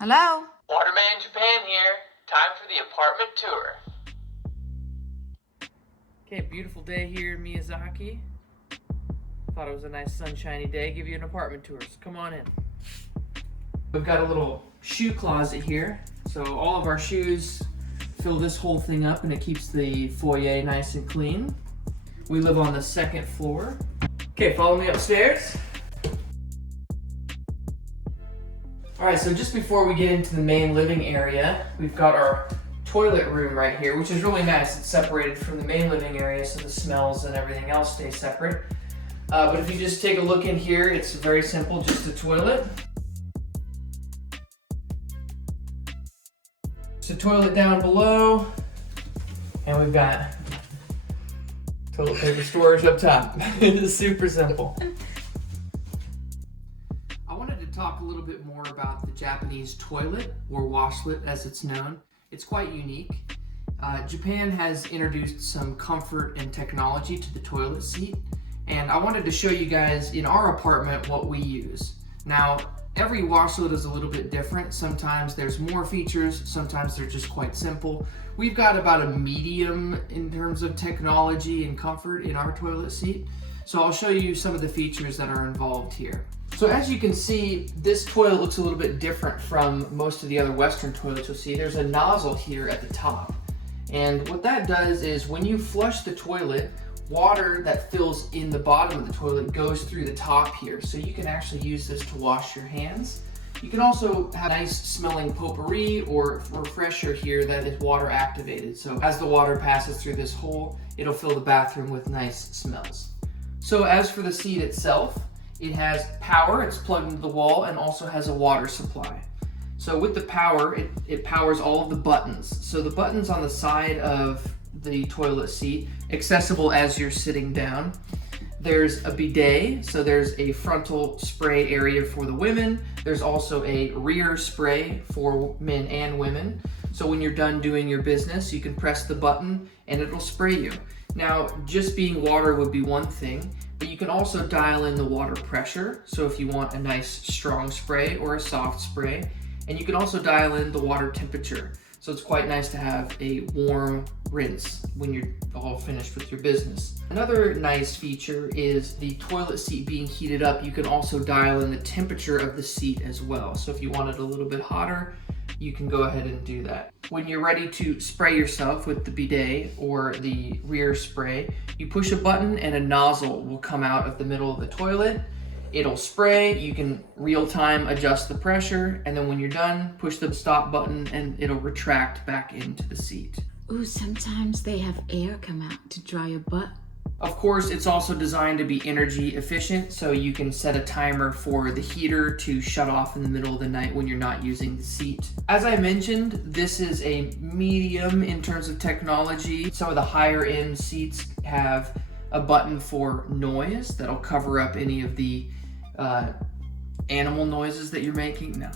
Hello? Waterman Japan here. Time for the apartment tour. Okay, beautiful day here in Miyazaki. Thought it was a nice sunshiny day. Give you an apartment tour, so come on in. We've got a little shoe closet here. So all of our shoes fill this whole thing up and it keeps the foyer nice and clean. We live on the second floor. Okay, follow me upstairs. Alright, so just before we get into the main living area, we've got our toilet room right here, which is really nice. It's separated from the main living area so the smells and everything else stay separate. But if you just take a look in here, it's very simple, just a toilet. Just a toilet down below, and we've got toilet paper storage up top. It's super simple. I wanted to talk a little bit more about the Japanese toilet, or washlet as it's known. It's quite unique. Japan has introduced some comfort and technology to the toilet seat, and I wanted to show you guys in our apartment what we use. Now, every washlet is a little bit different. Sometimes there's more features, sometimes they're just quite simple. We've got about a medium in terms of technology and comfort in our toilet seat. So I'll show you some of the features that are involved here. So as you can see, this toilet looks a little bit different from most of the other Western toilets you'll see. There's a nozzle here at the top. And what that does is when you flush the toilet, water that fills in the bottom of the toilet goes through the top here. So you can actually use this to wash your hands. You can also have nice smelling potpourri or refresher here that is water activated. So as the water passes through this hole, it'll fill the bathroom with nice smells. So as for the seat itself, it has power, it's plugged into the wall, and also has a water supply. So with the power, it powers all of the buttons. So the buttons on the side of the toilet seat, accessible as you're sitting down. There's a bidet, so there's a frontal spray area for the women. There's also a rear spray for men and women. So when you're done doing your business, you can press the button and it'll spray you. Now, just being water would be one thing, but you can also dial in the water pressure. So if you want a nice strong spray or a soft spray, and you can also dial in the water temperature. So it's quite nice to have a warm rinse when you're all finished with your business. Another nice feature is the toilet seat being heated up. You can also dial in the temperature of the seat as well. So if you want it a little bit hotter, you can go ahead and do that. When you're ready to spray yourself with the bidet or the rear spray, you push a button and a nozzle will come out of the middle of the toilet. It'll spray, you can real-time adjust the pressure, and then when you're done, push the stop button and it'll retract back into the seat. Ooh, sometimes they have air come out to dry your butt. Of course, it's also designed to be energy efficient, so you can set a timer for the heater to shut off in the middle of the night when you're not using the seat. As I mentioned, this is a medium in terms of technology. Some of the higher end seats have a button for noise that'll cover up any of the animal noises that you're making. No.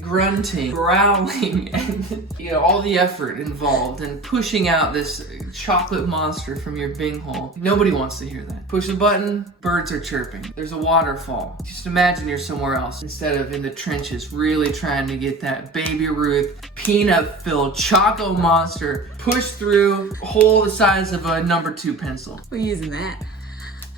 Grunting, growling, and all the effort involved in pushing out this chocolate monster from your bing hole. Nobody wants to hear that. Push a button, birds are chirping. There's a waterfall. Just imagine you're somewhere else instead of in the trenches really trying to get that Baby Ruth peanut-filled choco monster pushed through a hole the size of a number 2 pencil. We're using that.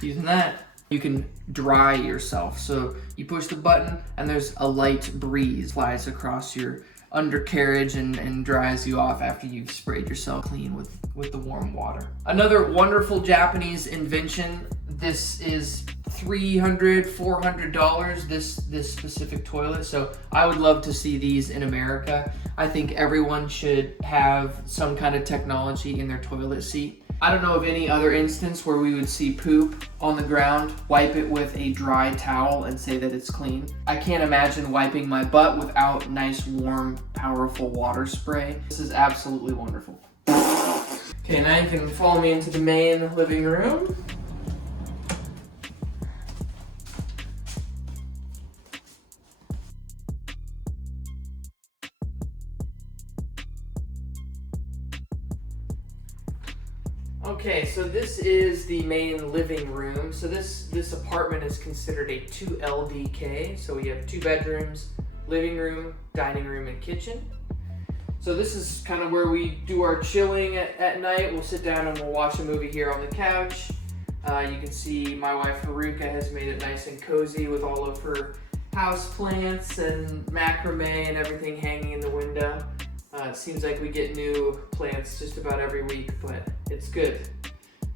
Using that. You can dry yourself. So you push the button and there's a light breeze flies across your undercarriage and dries you off after you've sprayed yourself clean with the warm water. Another wonderful Japanese invention. This is $300, $400, this specific toilet. So I would love to see these in America. I think everyone should have some kind of technology in their toilet seat. I don't know of any other instance where we would see poop on the ground, wipe it with a dry towel and say that it's clean. I can't imagine wiping my butt without nice, warm, powerful water spray. This is absolutely wonderful. Okay, now you can follow me into the main living room. Okay, so this is the main living room. So this apartment is considered a 2 LDK. So we have 2 bedrooms, living room, dining room, and kitchen. So this is kind of where we do our chilling at night. We'll sit down and we'll watch a movie here on the couch. You can see my wife Haruka has made it nice and cozy with all of her house plants and macrame and everything hanging in the window. It seems like we get new plants just about every week, but it's good.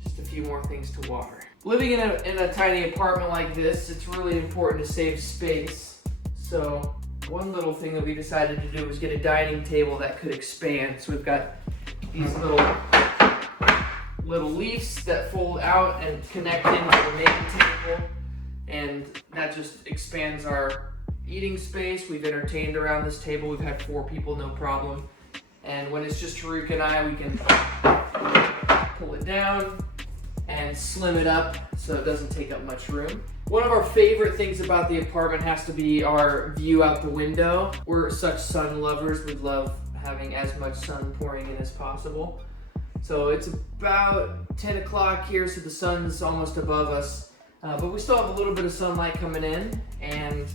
Just a few more things to water. Living in a tiny apartment like this, it's really important to save space. So one little thing that we decided to do was get a dining table that could expand. So we've got these little leaves that fold out and connect into the main table, and that just expands our eating space. We've entertained around this table. We've had 4 people, no problem. And when it's just Haruka and I, we can pull it down and slim it up so it doesn't take up much room. One of our favorite things about the apartment has to be our view out the window. We're such sun lovers. We love having as much sun pouring in as possible. So it's about 10 o'clock here, so the sun's almost above us. But we still have a little bit of sunlight coming in. And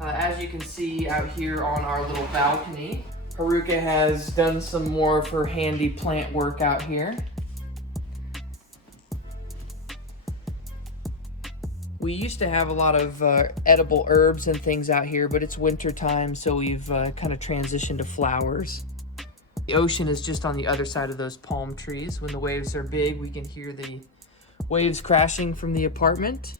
as you can see out here on our little balcony, Haruka has done some more of her handy plant work out here. We used to have a lot of edible herbs and things out here, but it's winter time, so we've kind of transitioned to flowers. The ocean is just on the other side of those palm trees. When the waves are big, we can hear the waves crashing from the apartment.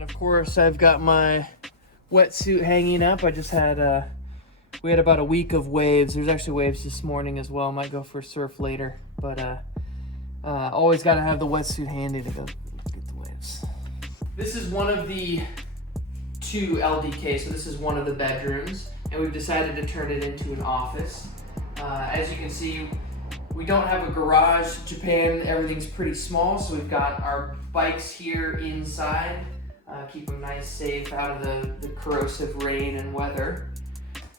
Of course, I've got my wetsuit hanging up. I just had, we had about a week of waves. There's actually waves this morning as well. Might go for a surf later, but always got to have the wetsuit handy to go get the waves. This is one of the 2 LDK, so this is one of the bedrooms, and we've decided to turn it into an office. As you can see, we don't have a garage. Japan, everything's pretty small, so we've got our bikes here inside. Keep them nice, safe out of the corrosive rain and weather.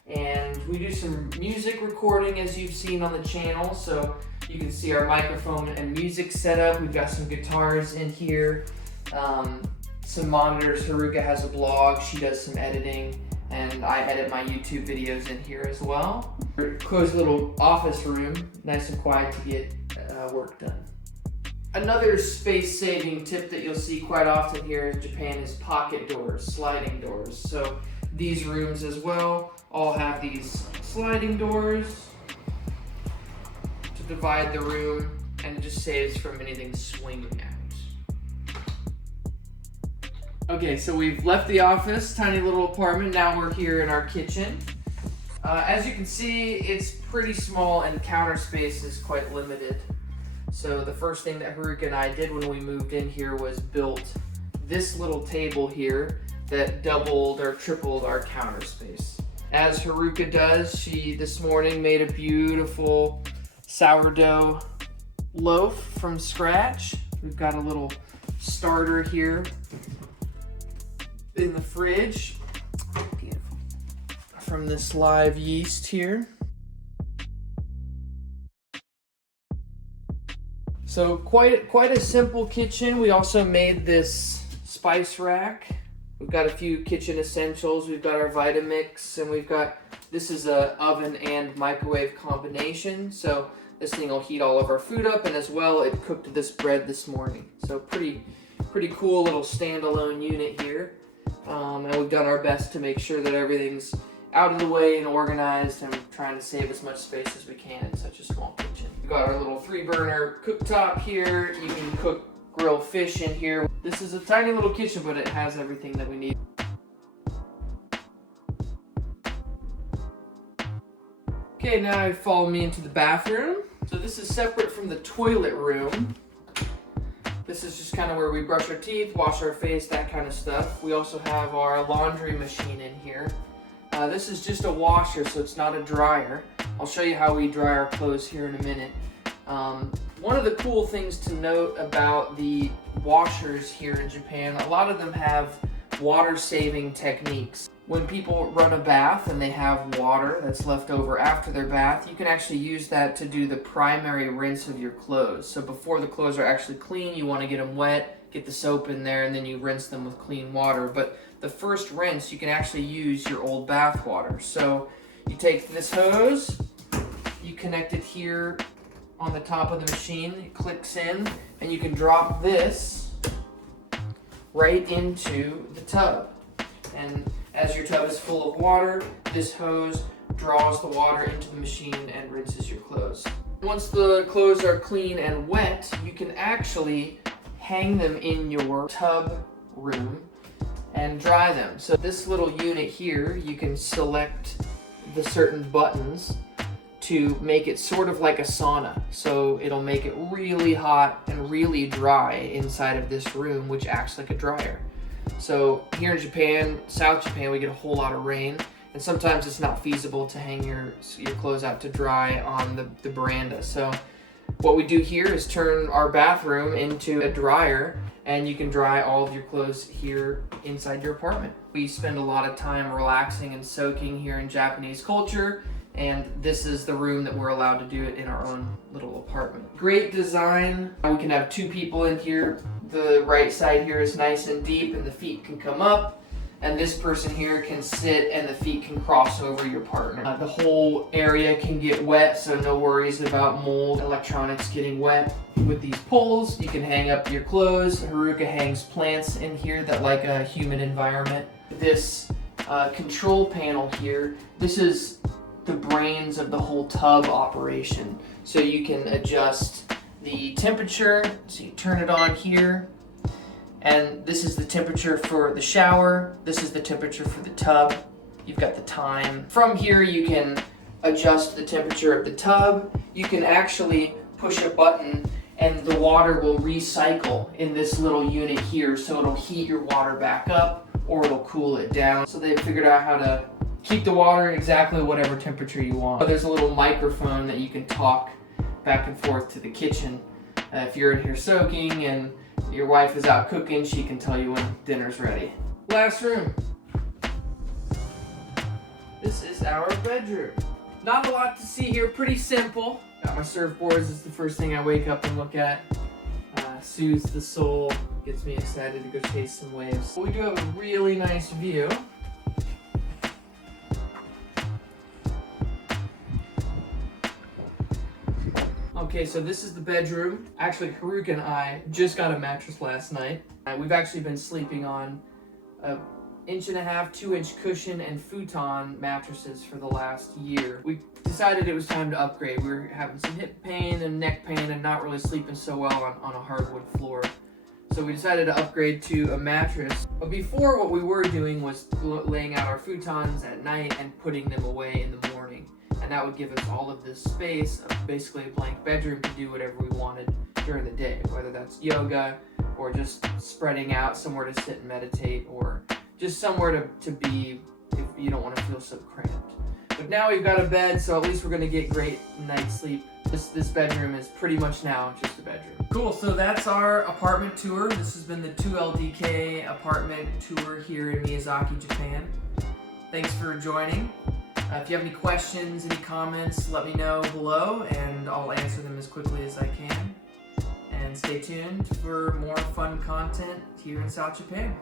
And we do some music recording, as you've seen on the channel, so you can see our microphone and music setup. We've got some guitars in here, some monitors. Haruka has a blog, she does some editing, and I edit my YouTube videos in here as well. Closed little office room, nice and quiet to get work done. Another space-saving tip that you'll see quite often here in Japan is pocket doors, sliding doors. So these rooms as well all have these sliding doors to divide the room, and it just saves from anything swinging out. Okay, so we've left the office, tiny little apartment. Now we're here in our kitchen. As you can see, it's pretty small and counter space is quite limited. So the first thing that Haruka and I did when we moved in here was built this little table here that doubled or tripled our counter space. As Haruka does, she this morning made a beautiful sourdough loaf from scratch. We've got a little starter here in the fridge. Beautiful. From this live yeast here. So quite a simple kitchen. We also made this spice rack. We've got a few kitchen essentials. We've got our Vitamix, and this is a oven and microwave combination. So this thing will heat all of our food up, and as well, it cooked this bread this morning. So pretty cool little standalone unit here. And we've done our best to make sure that everything's out of the way and organized, and trying to save as much space as we can in such a small kitchen. We've got our little 3-burner cooktop here. You can grill fish in here. This is a tiny little kitchen, but it has everything that we need. Okay, now follow me into the bathroom. So this is separate from the toilet room. This is just kind of where we brush our teeth, wash our face, that kind of stuff. We also have our laundry machine in here. This is just a washer, so it's not a dryer. I'll show you how we dry our clothes here in a minute. One of the cool things to note about the washers here in Japan, a lot of them have water-saving techniques. When people run a bath and they have water that's left over after their bath, you can actually use that to do the primary rinse of your clothes. So before the clothes are actually clean, you want to get them wet, get the soap in there, and then you rinse them with clean water. But the first rinse, you can actually use your old bath water. So you take this hose, you connect it here on the top of the machine, it clicks in, and you can drop this right into the tub. And as your tub is full of water, this hose draws the water into the machine and rinses your clothes. Once the clothes are clean and wet, you can actually hang them in your tub room and dry them. So this little unit here, you can select the certain buttons to make it sort of like a sauna. So it'll make it really hot and really dry inside of this room, which acts like a dryer. So here in Japan, South Japan, we get a whole lot of rain, and sometimes it's not feasible to hang your clothes out to dry on the veranda. So what we do here is turn our bathroom into a dryer, and you can dry all of your clothes here inside your apartment. We spend a lot of time relaxing and soaking here in Japanese culture, and this is the room that we're allowed to do it in our own little apartment. Great design. We can have 2 people in here. The right side here is nice and deep, and the feet can come up, and this person here can sit and the feet can cross over your partner. The whole area can get wet, so no worries about mold, electronics getting wet. With these poles, you can hang up your clothes. Haruka hangs plants in here that like a humid environment. This control panel here, this is the brains of the whole tub operation. So you can adjust the temperature, so you turn it on here, and this is the temperature for the shower, this is the temperature for the tub, you've got the time. From here you can adjust the temperature of the tub. You can actually push a button and the water will recycle in this little unit here, so it'll heat your water back up or it'll cool it down. So they've figured out how to keep the water exactly whatever temperature you want. There's a little microphone that you can talk back and forth to the kitchen. If you're in here soaking and your wife is out cooking, she can tell you when dinner's ready. Last room. This is our bedroom. Not a lot to see here, pretty simple. Got my surfboards, it's the first thing I wake up and look at. Soothes the soul, gets me excited to go chase some waves. We do have a really nice view. Okay, so this is the bedroom. Actually, Haruka and I just got a mattress last night. We've actually been sleeping on a 1.5-inch, 2-inch cushion and futon mattresses for the last year. We decided it was time to upgrade. We were having some hip pain and neck pain and not really sleeping so well on a hardwood floor. So we decided to upgrade to a mattress. But before, what we were doing was laying out our futons at night and putting them away in the morning. And that would give us all of this space, basically a blank bedroom, to do whatever we wanted during the day, whether that's yoga or just spreading out somewhere to sit and meditate, or just somewhere to be if you don't want to feel so cramped. But now we've got a bed, so at least we're going to get great night's sleep. This bedroom is pretty much now just a bedroom. Cool, so that's our apartment tour. This has been the 2LDK apartment tour here in Miyazaki, Japan. Thanks for joining. If you have any questions, any comments, let me know below, and I'll answer them as quickly as I can. And stay tuned for more fun content here in South Japan.